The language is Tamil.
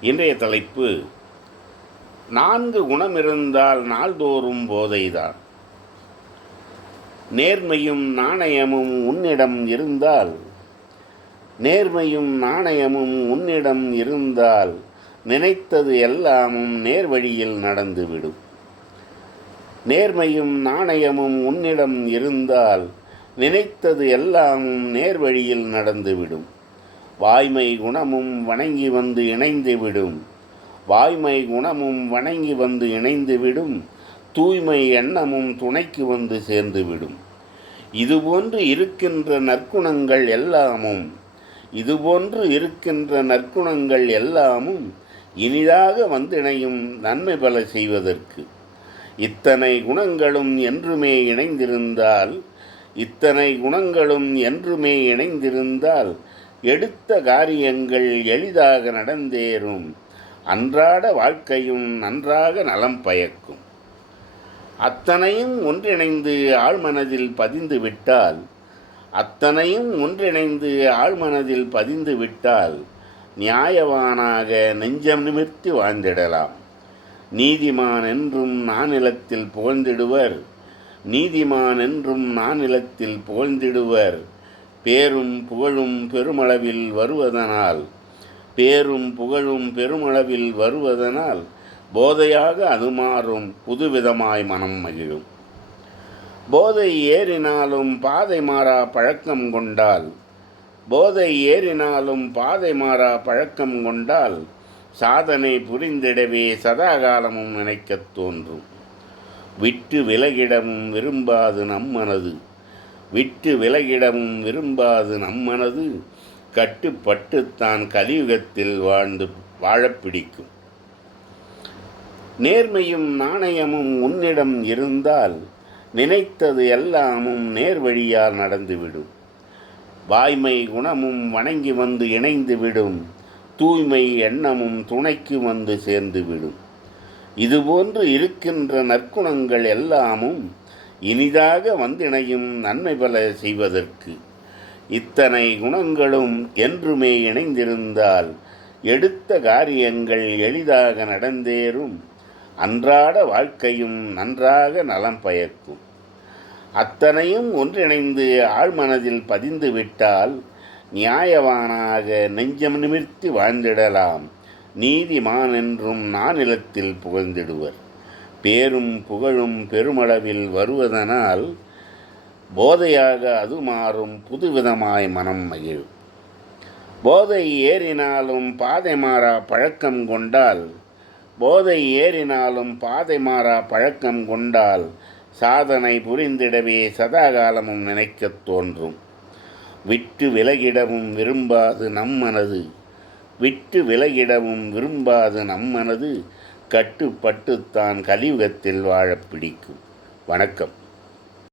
இன்றைய தலைப்பு நான்கு குணம் இருந்தால் நாள்தோறும் போதைதான். நேர்மையும் நாணயமும் உன்னிடம் இருந்தால் நேர்மையும் நாணயமும் உன்னிடம் இருந்தால் நினைத்தது எல்லாமும் நேர்வழியில் நடந்துவிடும். நேர்மையும் நாணயமும் உன்னிடம் இருந்தால் நினைத்தது எல்லாமும் நேர்வழியில் நடந்துவிடும். வாய்மை குணமும் வணங்கி வந்து இணைந்துவிடும் வாய்மை குணமும் வணங்கி வந்து இணைந்துவிடும் தூய்மை எண்ணமும் துணைக்கு வந்து சேர்ந்துவிடும் இதுபோன்று இருக்கின்ற நற்குணங்கள் எல்லாமும் இதுபோன்று இருக்கின்ற நற்குணங்கள் எல்லாமும் இனிதாக வந்திணையும் நன்மை பல செய்வதற்கு. இத்தனை குணங்களும் என்றுமே இணைந்திருந்தால் இத்தனை குணங்களும் என்றுமே இணைந்திருந்தால் எடுத்த காரியங்கள் எளிதாக நடந்தேறும். அன்றாட வாழ்க்கையும் நன்றாக நலம் பயக்கும். அத்தனையும் ஒன்றிணைந்து ஆழ்மனதில் பதிந்து விட்டால் அத்தனையும் ஒன்றிணைந்து ஆழ்மனதில் பதிந்து விட்டால் நியாயவானாக நெஞ்சம் நிமிர்த்தி வாழ்ந்திடலாம். நீதிமான் என்றும் நானிலத்தில் புகழ்ந்திடுவர். நீதிமான் என்றும் நானிலத்தில் புகழ்ந்திடுவர். பேரும் புகழும் பெருமளவில் வருவதனால் பேரும் புகழும் பெருமளவில் வருவதனால் போதையாக அது மாறும் புதுவிதமாய் மனம் மகிழும். போதை ஏறினாலும் பாதை மாறா பழக்கம் கொண்டால் போதை ஏறினாலும் பாதை மாறா பழக்கம் கொண்டால் சாதனை புரிந்திடவே சதாகாலமும் நினைக்கத் தோன்றும். விட்டு விலகிடமும் விரும்பாது நம் மனது விட்டு விலகிடவும் விரும்பாது நம்மனது. கட்டுப்பட்டுத்தான் கலியுகத்தில் வாழ்ந்து வாழப் பிடிக்கும். நேர்மையும் நாணயமும் உன்னிடம் இருந்தால் நினைத்தது எல்லாமும் நேர்வழியால் நடந்துவிடும். வாய்மை குணமும் வணங்கி வந்து இணைந்துவிடும். தூய்மை எண்ணமும் துணைக்கு வந்து சேர்ந்துவிடும். இதுபோன்று இருக்கின்ற நற்குணங்கள் எல்லாமும் இனிதாக வந்திணையும் நன்மை பல செய்வதற்கு. இத்தனை குணங்களும் என்றுமே இணைந்திருந்தால் எடுத்த காரியங்கள் எளிதாக நடந்தேறும். அன்றாட வாழ்க்கையும் நன்றாக நலம் பயக்கும். அத்தனையும் ஒன்றிணைந்து ஆழ்மனதில் பதிந்துவிட்டால் நியாயவானாக நெஞ்சம் நிமிர்த்தி வாழ்ந்திடலாம். நீதிமான் என்றும் நானிலத்தில் புகழ்ந்திடுவர். பேரும் புகழும் பெருமளவில் வருவதனால் போதையாக அது மாறும் புதுவிதமாய் மனம் மகிழும். போதை ஏறினாலும் பாதை மாறா பழக்கம் கொண்டால் போதை ஏறினாலும் பாதை மாறா பழக்கம் கொண்டால் சாதனை புரிந்திடவே சதாகாலமும் நினைக்கத் தோன்றும். விட்டு விலகிடவும் விரும்பாது நம் மனது விட்டு விலகிடவும் விரும்பாது நம் மனது கட்டுப்பட்டுத்தான் கலியுகத்தில் வாழ பிடிக்கும். வணக்கம்.